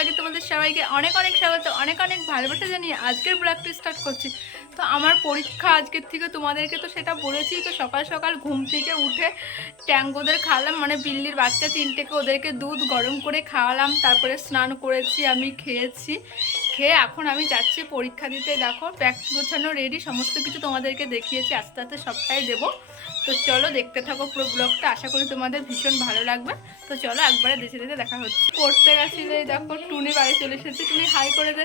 ব্লগে তোমাদের সবাইকে অনেক অনেক স্বাগত, অনেক অনেক ভালোবাসা জানিয়ে আজকের ব্লগটা স্টার্ট করছি। তো আমার পরীক্ষা আজকের থেকে তোমাদেরকে তো সেটা বলেছি, তো সকাল সকাল ঘুম থেকে উঠে ট্যাঙ্গোদের খাওয়ালাম মানে বিল্লির বাচ্চা তিনটেকে ওদেরকে দুধ গরম করে খাওয়ালাম, তারপরে স্নান করেছি, আমি খেয়েছি। খেয়ে এখন আমি যাচ্ছি পরীক্ষা দিতে। দেখো ব্যাগ গোছানো রেডি সমস্ত কিছু তোমাদেরকে দেখিয়েছি, আস্তে আস্তে সবটাই দেবো। তো চলো দেখতে থাকো পুরো ব্লগটা আশা করি তোমাদের ভীষণ ভালো লাগবে। তো চলো একবারে দেশে দেশে দেখা হচ্ছে। পড়তে গেছি যে দেখো, টুনি বাড়ি চলে এসেছে, টুনি হাই করে দে।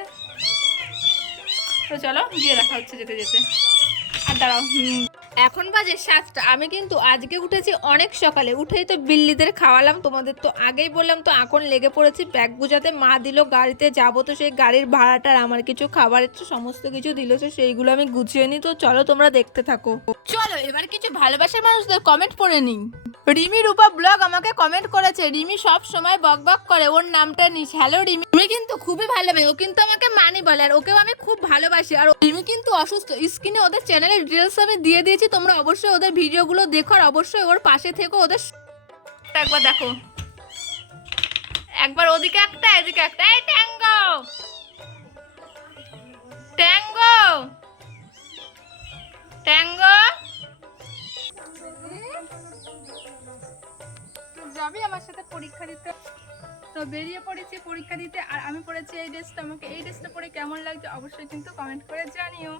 তো চলো গিয়ে দেখা হচ্ছে যেতে যেতে। এখন বাজে সাতটা। আমি কিন্তু আজকে উঠেছি অনেক সকালে। উঠেই তো বিল্লিদের খাওয়ালাম। তোমাদের তো আগেই বললাম তো এখন লেগে পড়েছি। ব্যাগ গুজাতে মা দিল গাড়িতে। যাব তো সেই গাড়ির ভাড়াটার আমার কিছু খাবারের তো সমস্ত কিছু দিল তো সেইগুলো আমি গুছিয়ে নিই তো। চলো তোমরা দেখতে থাকো। চলো, এবার কিছু ভালোবাসার মানুষদের কমেন্ট পড়ে নিই। রিমি রূপা ব্লগ আমাকে কমেন্ট করেছে। রিমি সব সময় বক বক করে। ওর নামটা নিস। হ্যালো, রিমি। রিমি কিন্তু খুবই ভালো ও কিন্তু আমাকে মানি বলে। আর ওকেও আমি খুব ভালোবাসি। আর রিমি কিন্তু অসুস্থ। স্ক্রিনে ওদের চ্যানেলের ডিটেলস আমি দিয়ে দিয়েছি, তোমরা অবশ্যই ওদের ভিডিওগুলো দেখো আর অবশ্যই ওর পাশে থেকো, ওদের একবার দেখো। একবার ওদিকে একটা, এদিকে একটা। এই ট্যাঙ্গো! ট্যাঙ্গো! ট্যাঙ্গো! যাবি আমার সাথে পরীক্ষা দিতে? তো বেরিয়ে পড়েছি পরীক্ষা দিতে, আর আমি পড়েছি এই ড্রেসটা। আমাকে এই ড্রেসটা পরে কেমন লাগছে অবশ্যই কিন্তু কমেন্ট করে জানিও।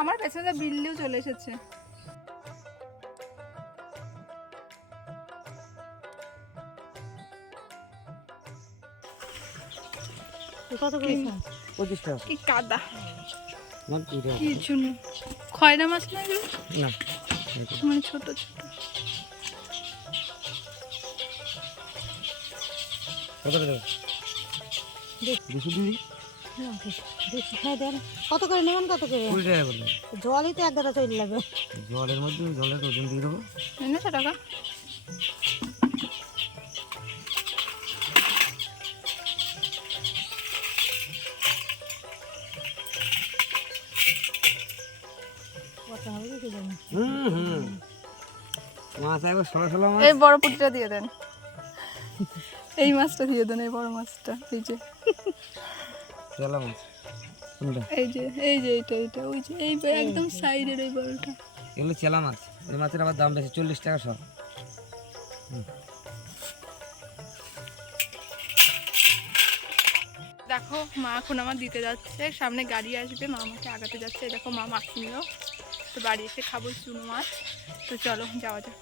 আমার পেছনে বিল্লিও চলে এসেছে। কত করে পঁচিশ টাকা। কি কাদা। কিছু খয়রা মাছ না এগুলো না। মানে ছোট ছোট। কত টাকা? দুশো দিবি বেশি খাই দেন কত করে নেবেন কত করে? কুড়ি টাকা করলে জলই তো এক গাদা জলের মধ্যে জলের ওজন দিয়ে দেবো। এনেছো টাকা। কত হবে কি জানি। হুম হুম। মাছ একবার ষোলো ষোলো মাছ। এই বড় পুটিটা দিয়ে দেন। এই মাছটা দিয়ে দেন এই বড় মাছটা এই যে। ষোলো মাছ কোনটা? এই যে এই যে এইটা এইটা ওই যে এই একদম সাইডের ওই বড়টা। এগুলো চেলা মাছ এই মাছের আবার দাম বেশি চল্লিশ টাকা সব। দেখো মা এখন আমার দিতে যাচ্ছে। সামনে গাড়ি আসবে মা আমাকে আগাতে যাচ্ছে। দেখো মা মাছ নিল। তো বাড়ি এসে খাব চুনো মাছ। তো চলো যাওয়া যাক।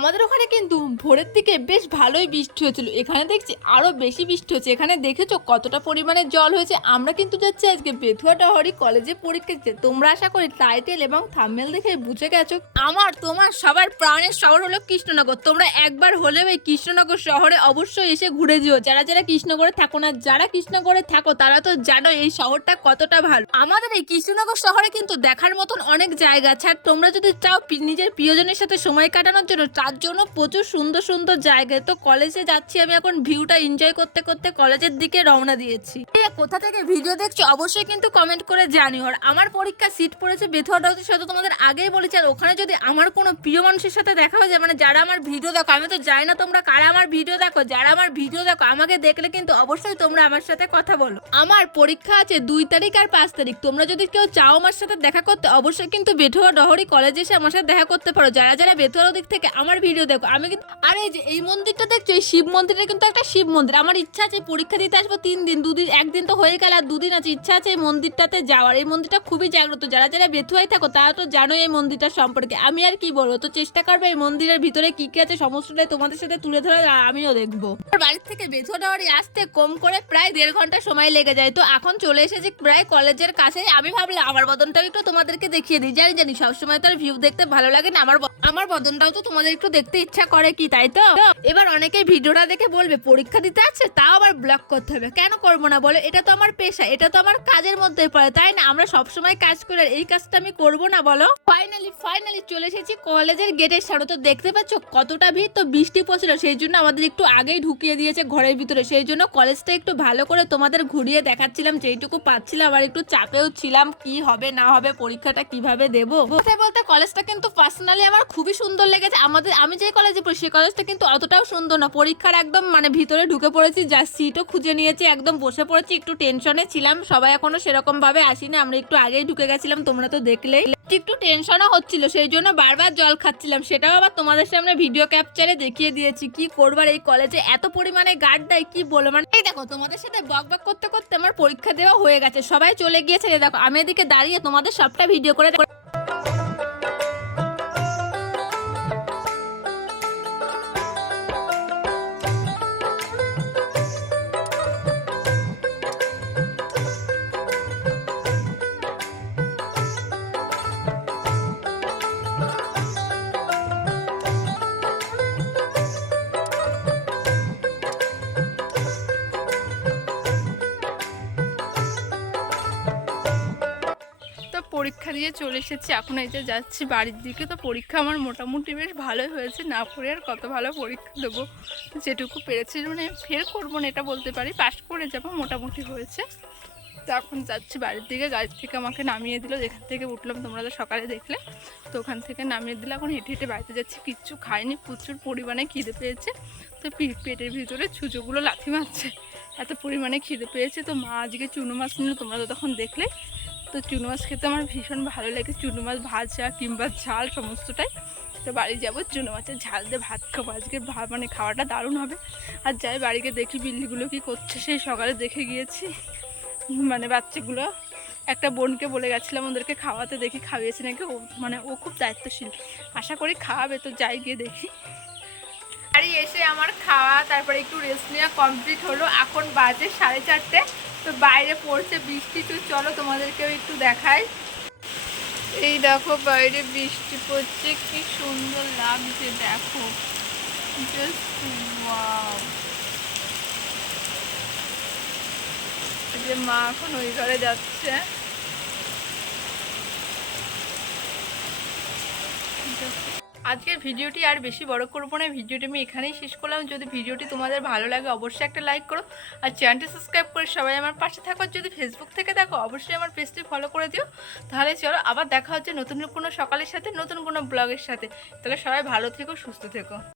আমাদের ওখানে কিন্তু ভোরের দিকে বেশ ভালোই বৃষ্টি হয়েছিল। এখানে দেখছি আরও বেশি বৃষ্টি হচ্ছে। এখানে দেখেছ কতটা পরিমাণে জল হয়েছে? আমরা কিন্তু যাচ্ছি আজকে বেথুয়া ডহরি কলেজে পরীক্ষা দিতে। তোমরা আশা করি টাইটেল এবং থাম্বেল দেখে বুঝে গেছো। আমার, তোমার সবার প্রাণের শহর হলো কৃষ্ণনগর। তোমরা একবার হলেও এই কৃষ্ণনগর শহরে অবশ্যই এসে ঘুরে যেও। যারা যারা কৃষ্ণনগরে থাকো না, যারা কৃষ্ণনগরে থাকো, তারা তো জানো এই শহরটা কতটা ভালো। আমাদের এই কৃষ্ণনগর শহরে কিন্তু দেখার মতন অনেক জায়গা আছে। আর তোমরা যদি চাও নিজের প্রিয়জনের সাথে সময় কাটানোর জন্য, তার জন্য প্রচুর সুন্দর সুন্দর জায়গায়। তো কলেজে যাচ্ছি, আমি এখন ভিউটা এনজয় করতে করতে কলেজের দিকে রওনা দিয়েছি। কোথা থেকে ভিডিও দেখছ, অবশ্যই কিন্তু কমেন্ট করে জানিও। আর আমার পরীক্ষা সিট পড়েছে বেথুয়াডাউতে সেটা তোমাদের আগেই বলেছি। আর ওখানে যদি আমার কোনো প্রিয় মানুষের সাথে দেখা হয়ে যায় মানে যারা আমার ভিডিও দেখো, আমি তো জানি না তোমরা কারা আমার ভিডিও দেখো, যারা আমার ভিডিও দেখো, আমাকে দেখলে কিন্তু অবশ্যই তোমরা আমার সাথে কথা বলো। আমার পরীক্ষা আছে দুই তারিখ আর পাঁচ তারিখ। তোমরা যদি কেউ চাও আমার সাথে দেখা করতে, অবশ্যই কিন্তু বেথুয়া ডহরি কলেজে এসে আমার সাথে দেখা করতে পারো। যারা যারা বেথুয়ার দিক থেকে আমার ভিডিও দেখো। আমি কিন্তু আর যে, এই মন্দিরটা দেখছ? এই শিব মন্দিরটা কিন্তু একটা শিব মন্দির। আমার ইচ্ছা আছে পরীক্ষা দিতে আসব তিন দিন, দুদিন, একদিন তো হয়ে গেল আর দুদিন আছে। ইচ্ছা আছে এই মন্দিরটাতে যাওয়ার। এই মন্দিরটা খুবই জাগ্রত। যারা যারা বেথুয়াই থাকো, তারা তো জানো এই মন্দিরটা সম্পর্কে। আমি আর কি বলব? তো চেষ্টা করব এই মন্দিরের ভিতরে কি কি আছে, সমস্তটাই তোমাদের সাথে তুলে আর আমিও দেখব। বাড়ির থেকে বেথুয়া টাওয়ারে আসতে কম করে প্রায় দেড় ঘণ্টা সময় লেগে যায়। তো এখন চলে এসেছি প্রায় কলেজের কাছে। আমি ভাবলাম, আমার বদনটাও একটু তোমাদেরকে দেখিয়ে দিই। জানি জানি, সবসময় তো আর ভিউ দেখতে ভালো লাগে না। আমার আমার বদনটাও তো তোমাদের একটু দেখতে ইচ্ছা করে কি, তাই তো? এবার অনেকে ভিডিওটা দেখে বলবে, পরীক্ষা দিতে আছে? তাও আবার ব্লগ করতে হবে। কেন করব না বলো? এটা তো আমার পেশা, এটা তো আমার কাজের মধ্যে পড়ে, তাই না? আমরা সবসময় কাজ করে এই কাজটা আমি করব না বলো? ফাইনালি ফাইনালি চলে এসেছি কলেজের গেটের সামনে। তো দেখতে পাচ্ছ কতটা ভিড়? তো বৃষ্টি পড়ছিল, সেই জন্য আমাদের একটু আগেই ঢুকিয়ে দিয়েছে ঘরের ভিতরে। সেই জন্য কলেজটা একটু ভালো করে তোমাদের ঘুরিয়ে দেখাচ্ছিলাম, যেইটুকু পাচ্ছিলাম, আর একটু চাপেও ছিলাম কি হবে, না হবে, পরীক্ষাটা কীভাবে দেবো? বলতে বলতে কলেজটা কিন্তু পার্সোনালি আমার খুবই সুন্দর লেগেছে। আমাদের আমি যে কলেজে পড়ি, সেই কলেজটা কিন্তু অতটাও সুন্দর না। পরীক্ষার একদম মানে ভিতরে ঢুকে পড়েছি, যা সিটও খুঁজে নিয়েছি, একদম বসে পড়েছি, একটু টেনশনে ছিলাম। সবাই এখনও সেরকম ভাবে আসিনি, আমরা একটু আগেই ঢুকে গেছিলাম, তোমরা তো দেখলেই। একটু টেনশনও হচ্ছিল, সেই জন্য বারবার জল খাচ্ছিলাম। সেটাও আবার তোমাদের সামনে ভিডিও ক্যাপচারে দেখিয়ে দিয়েছি, কি করবার এই কলেজে এত পরিমাণে গার্ড দেয়, কি বলব? মানে এই দেখো, তোমাদের সাথে বক বক করতে করতে আমার পরীক্ষা দেওয়া হয়ে গেছে, সবাই চলে গিয়েছে। দেখো, আমি এদিকে দাঁড়িয়ে তোমাদের সবটা ভিডিও করে দিয়ে চলে এসেছি। এখন এই যে যাচ্ছি বাড়ির দিকে। তো পরীক্ষা আমার মোটামুটি বেশ ভালোই হয়েছে। না পড়ে আর কত ভালো পরীক্ষা দেবো যেটুকু পেরেছি। মানে ফের করব না এটা বলতে পারি। পাস করে যাব, মোটামুটি হয়েছে। তো এখন যাচ্ছি বাড়ির দিকে। গাড়ি থেকে আমাকে নামিয়ে দিল। যেখান থেকে উঠলাম তোমরা তো সকালে দেখলে। তো ওখান থেকে নামিয়ে দিলে। এখন হেঁটে হেঁটে বাড়িতে যাচ্ছি। কিচ্ছু খাইনি। প্রচুর পরিমাণে খিদে পেয়েছে। তো পেটের ভিতরে ছুঁচোগুলো লাথি মারছে। এত পরিমাণে খিদে পেয়েছে। তো মা আজকে চুনো মাছ নিল। তোমরা তো তখন দেখলে। তো চুনো মাছ খেতে আমার ভীষণ ভালো লাগে। চুনো মাছ, ভাজা কিংবা ঝাল সমস্তটাই। তো বাড়ি যাব, চুনো মাছের ঝাল দিয়ে ভাত খাব। আজকে ভা মানে খাওয়াটা দারুণ হবে। আর যাই, বাড়িকে দেখি বিল্লিগুলো কি করছে সেই সকালে দেখে গিয়েছি। মানে বাচ্চাগুলো, একটা বোনকে বলে গেছিলাম ওদেরকে খাওয়াতে, দেখি খাইয়েছে নাকি। ও মানে ও খুব দায়িত্বশীল। আশা করি খাওয়াবে, তো যাই গিয়ে দেখি। বাড়ি এসে আমার খাওয়া, তারপরে একটু রেস্ট নেওয়া কমপ্লিট হলো। এখন বাজে সাড়ে চারটে। তো বাইরে পড়ছে বৃষ্টি, তো চলো তোমাদেরকেও একটু দেখাই। এই দেখো বাইরে বৃষ্টি পড়ছে, কি সুন্দর লাগছে, দেখো। যে মা এখন ওই ঘরে যাচ্ছে। আজকের ভিডিওটি আর বেশি বড় করব না। ভিডিওটি আমি এখানেই শেষ করলাম। যদি ভিডিওটি তোমাদের ভালো লাগে, অবশ্যই একটা লাইক করো। আর চ্যানেলটি সাবস্ক্রাইব করে সবাই আমার পাশে থাকো। যদি ফেসবুক থেকে দেখো, অবশ্যই আমার পেজটি ফলো করে দিও। তাহলে চলো, আবার দেখা হচ্ছে নতুন কোনো সকালের সাথে, নতুন কোনো ব্লগের সাথে। তাহলে সবাই ভালো থেকো, সুস্থ থেকো।